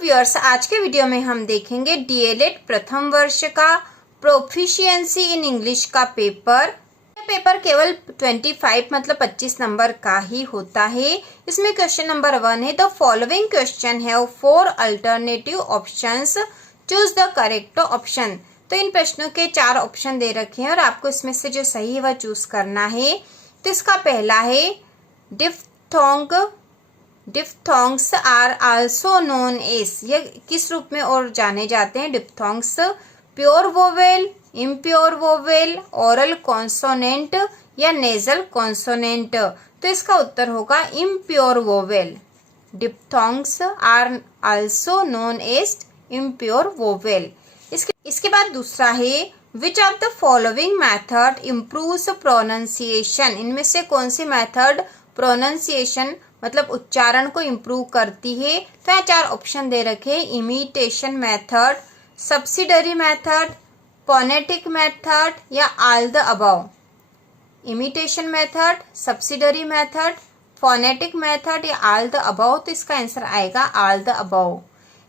Viewers, आज के video में हम देखेंगे डीएलएड प्रथम वर्ष का प्रोफिशिएंसी इन इंग्लिश का पेपर। पेपर केवल 25 मतलब 25 नंबर का ही होता है। इसमें क्वेश्चन नंबर 1 है, the following question have 4 alternative options, choose the correct option. तो इन प्रश्नों के 4 ऑप्शन दे रखे हैं और आपको इसमें से जो सही है वह चूज करना है। तो इसका पहला है diphthong. Diphthongs are also known as, यह किस रूप में और जाने जाते हैं diphthongs? Pure vowel, impure vowel, oral consonant या नेजल कॉन्सोनेंट। तो इसका उत्तर होगा impure vowel. Diphthongs are also known as impure vowel. इसके बाद दूसरा है, which of the following method improves pronunciation. इनमें से कौन सी मैथड प्रोनाउंसिएशन मतलब उच्चारण को इम्प्रूव करती है? तो यहाँ 4 ऑप्शन दे रखे हैं, imitation method, subsidiary method, phonetic method या all the above. Imitation method, subsidiary method, phonetic method या ऑल द अबव। तो इसका आंसर आएगा ऑल द अबव।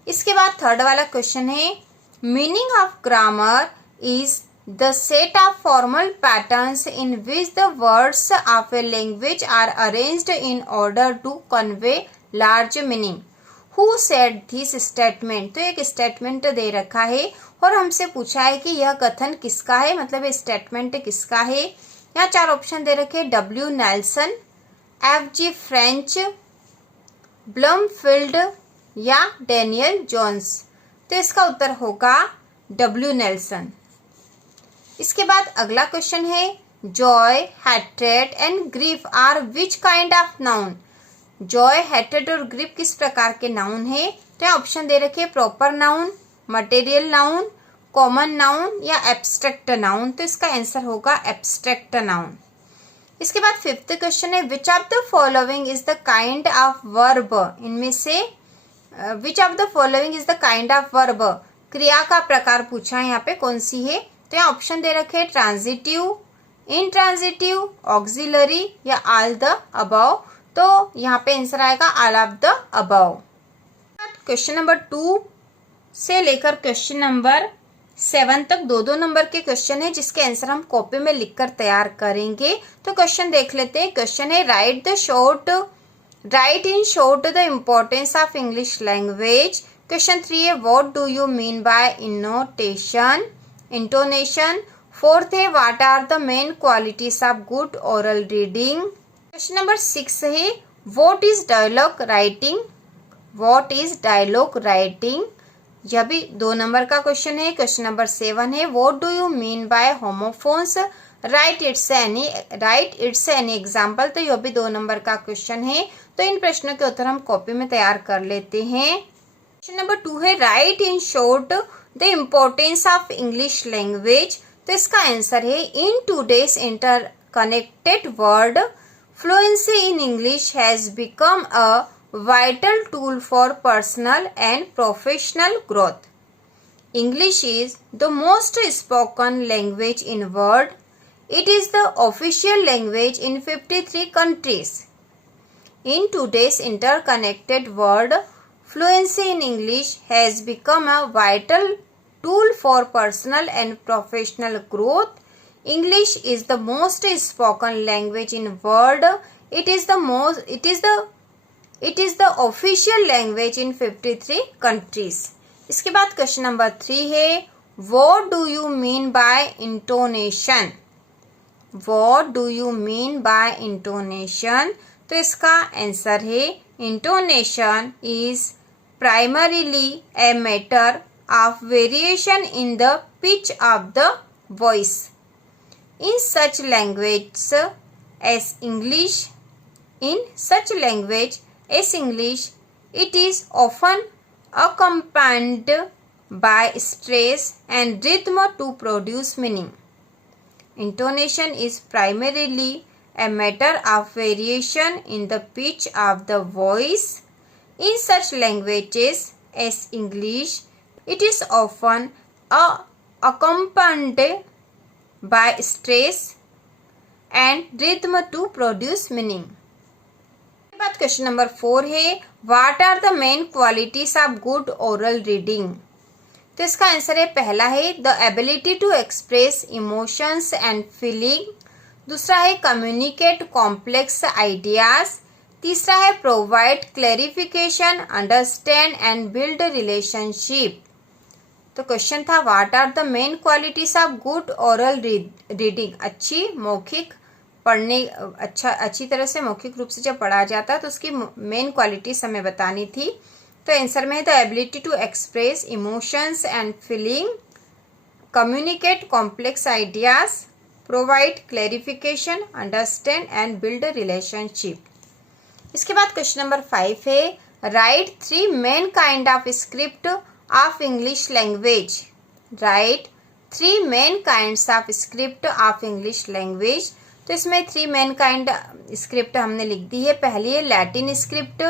इसके बाद थर्ड वाला क्वेश्चन है, meaning of grammar is the set of formal patterns in which the words of a language are arranged in order to convey large meaning. Who said this statement? तो एक statement दे रखा है और हमसे पूछा है कि यह कथन किसका है, मतलब स्टेटमेंट किसका है। यहाँ 4 ऑप्शन दे रखे, डब्ल्यू नेल्सन, एफ.जी. फ्रेंच, ब्लमफील्ड या डैनियल जोन्स। तो इसका उत्तर होगा डब्ल्यू नेल्सन। इसके बाद अगला क्वेश्चन है, joy, hatred and grief are which kind of noun. Joy, hatred और ग्रीफ किस प्रकार के नाउन है? तो यहाँ ऑप्शन दे रखे, proper noun, material noun, common noun या एब्स्ट्रैक्ट नाउन। तो इसका आंसर होगा एब्स्ट्रैक्ट नाउन। इसके बाद फिफ्थ क्वेश्चन है, which of the following is the kind of verb. इनमें से विच of the following is the kind of verb, क्रिया का प्रकार पूछा है, यहाँ पे कौन सी है? तो यहाँ ऑप्शन दे रखे, ट्रांजिटिव, इंट्रांजिटिव, ऑक्सिलरी या ऑल द अबव। तो यहाँ पे आंसर आएगा all of the above. Question number 2 से लेकर क्वेश्चन नंबर 7 तक 2-2 नंबर के क्वेश्चन है, जिसके आंसर हम कॉपी में लिखकर तैयार करेंगे। तो क्वेश्चन देख लेते हैं। क्वेश्चन है, write in short the importance of English language. Question 3 है, what do you mean by intonation. 4th है, what are the main qualities of good oral reading. Question number 6 है, व्हाट इज डायलॉग राइटिंग। यह भी 2 number का question है। Question number 7 है, what do you mean bye homophones, right it's any example. तो यह भी 2 नंबर का क्वेश्चन है। तो इन प्रश्नों के उत्तर हम कॉपी में तैयार कर लेते हैं। क्वेश्चन नंबर 2 है, write in short the importance of English language. तो इसका आंसर है, in today's interconnected world, fluency in English has become a vital tool for personal and professional growth. English is the most spoken language in world. It is the official language in 53 countries. In today's interconnected world, fluency in English has become a vital tool for personal and professional growth. English is the most spoken language in world. It is the official language in 53 countries. इसके बाद question number 3 है, What do you mean by intonation? What do you mean by intonation? तो इसका answer है, intonation is primarily a matter of variation in the pitch of the voice. In such language as English, it is often accompanied by stress and rhythm to produce meaning. Intonation is primarily a matter of variation in the pitch of the voice. In such languages as English, it is often accompanied by stress and rhythm to produce meaning. बाद question number 4 है, what are the main qualities of good oral reading? तो इसका answer है पहला है the ability to express emotions and feeling, दूसरा है communicate complex ideas, तीसरा है provide clarification, understand and build relationship. तो क्वेश्चन था what are the main qualities of good oral reading? अच्छी मौखिक पढ़ने, अच्छी तरह से मौखिक रूप से जब पढ़ा जाता है तो उसकी मेन क्वालिटीज हमें बतानी थी। तो आंसर में the ability to express emotions and feeling, communicate complex ideas, provide clarification, understand and build relationship. इसके बाद क्वेश्चन नंबर 5 है write 3 main kind of script of English language. Write 3 main kinds of script of English language. तो इसमें 3 main kind script हमने लिख दी है। पहली है लैटिन स्क्रिप्ट,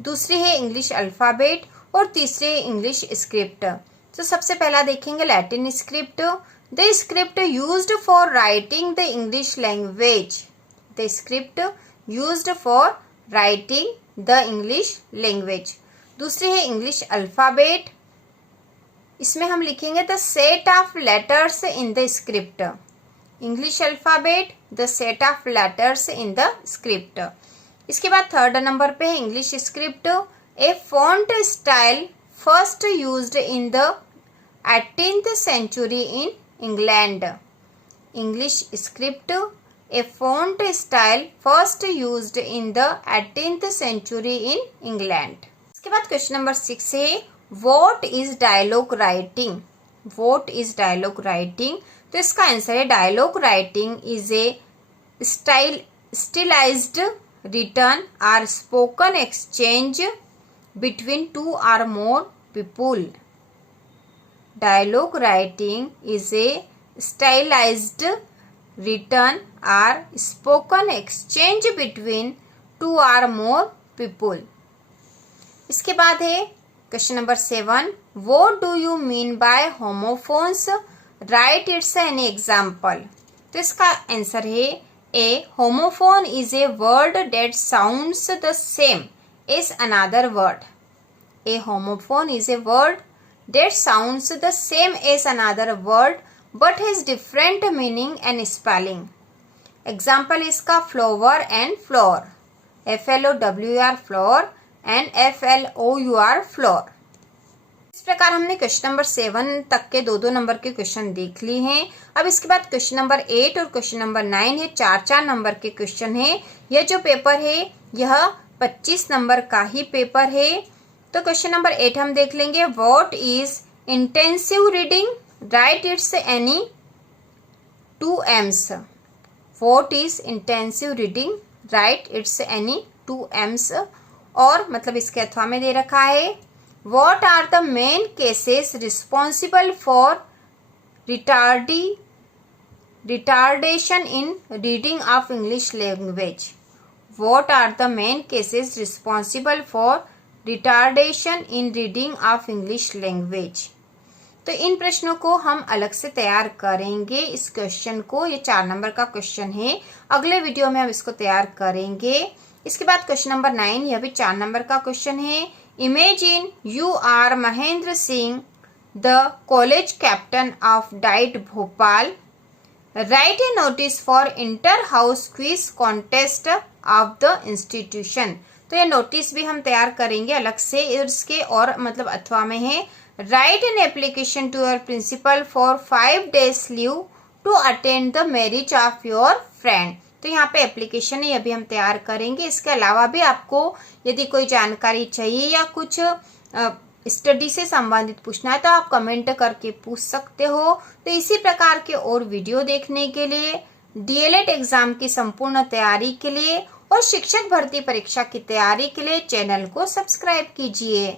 दूसरी है इंग्लिश अल्फाबेट और तीसरी है इंग्लिश स्क्रिप्ट। तो सबसे पहला देखेंगे Latin script. The script used for writing the English language. The script used for writing the English language. दूसरी है इंग्लिश अल्फाबेट। इसमें हम लिखेंगे the set of letters in the script. English alphabet, the set of letters in the script. इसके बाद third number पे है English script. A font style first used in the 18th century in England. English script, A font style first used in the 18th century in England. इसके बाद question number 6 है what is dialogue writing? What is dialogue writing? तो इसका answer है dialogue writing is a stylized written or spoken exchange between 2 or more people. Dialogue writing is a stylized written or spoken exchange between 2 or more people. इसके बाद है question number 7 What do you mean by homophones? Write it's an example. तो इसका answer है A homophone is a word that sounds the same as another word. A homophone is a word that sounds the same as another word but has different meaning and spelling. Example इसका flower and floor. FLOWER floor and FLOUR floor. इस प्रकार हमने question number 7 तक के 2-2 number के question देख लिए हैं। अब इसके बाद क्वेश्चन नंबर 8 और क्वेश्चन नंबर 9 है, 4-4 नंबर के क्वेश्चन है। यह जो पेपर है यह 25 नंबर का ही पेपर है। तो क्वेश्चन नंबर 8 हम देख लेंगे what is intensive reading? Right it's any 2 M's. What is intensive reading? Right it's any 2 M's. और मतलब इसके अथवा में दे रखा है What are the main cases responsible for retardation in reading of English language? What are the main cases responsible for retardation in reading of English language? तो इन प्रश्नों को हम अलग से तैयार करेंगे। इस क्वेश्चन को, ये 4 नंबर का क्वेश्चन है, अगले वीडियो में हम इसको तैयार करेंगे। इसके बाद क्वेश्चन नंबर 9, यह भी 4 नंबर का क्वेश्चन है। Imagine you are Mahendra Singh, the college captain of DIET Bhopal. Write a notice for inter-house quiz contest of the institution. तो ये नोटिस भी हम तैयार करेंगे अलग से इसके, और मतलब अथवा में है Write an application to your principal for 5 days leave to attend the marriage of your friend. तो यहाँ पे एप्लीकेशन है, अभी हम तैयार करेंगे। इसके अलावा भी आपको यदि कोई जानकारी चाहिए या कुछ स्टडी से संबंधित पूछना है तो आप कमेंट करके पूछ सकते हो। तो इसी प्रकार के और वीडियो देखने के लिए, डीएलएड एग्जाम की संपूर्ण तैयारी के लिए और शिक्षक भर्ती परीक्षा की तैयारी के लिए चैनल को सब्सक्राइब कीजिए।